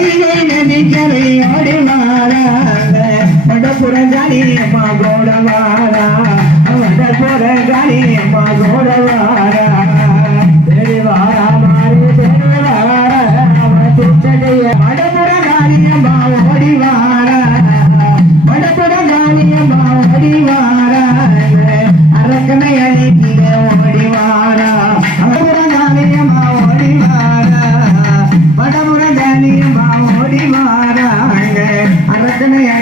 கங்கை நதி கரையாடி மாறாங்க வடபுறங்காளி அம்மா கோடவாரா வடபுறங்காளி அம்மா கோடவா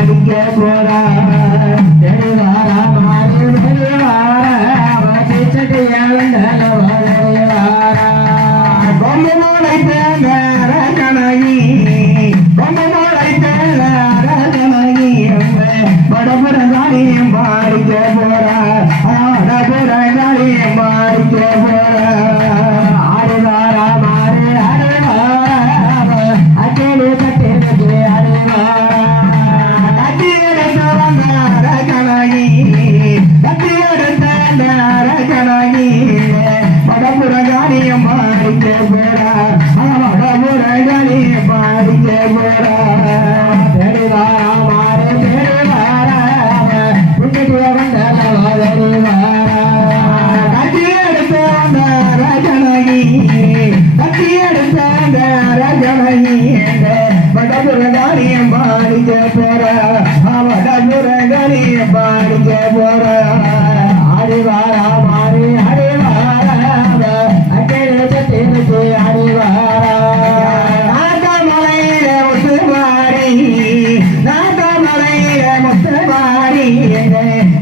I Guess what I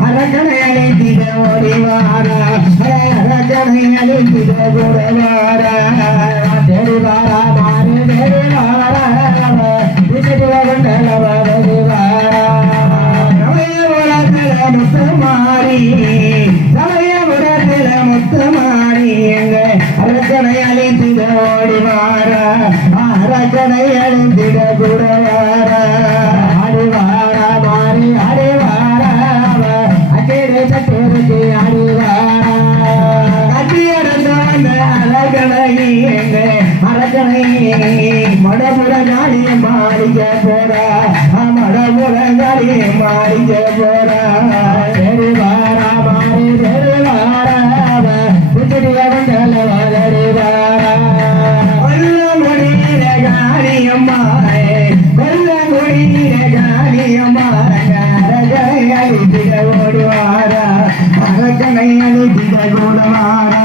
அரக்கனை அழைத்திட ஓடிவார அரக்கனை அழைத்திட குறைவார தெரிவார மாறு தெரிவார முத்தமாரி தலைய உடல முத்தமாரி எங்க? அரக்கனை அழைத்திட ஓடிவார அரக்கனை அழைத்திட குறவாரா மாறிக்க போறா. அமர உலகறி மாறிக்க போறா. பெருவாரா மாறி பெருவாராவ புத்திரி அவங்கல வளருவாரா கொல்லங்குடியில காளியம்மாரே கொல்லங்குடியில காளியம்மாரகை அழித்திட ஓடுவாரா. அரக்கனை அழித்திட ஓடுவாரா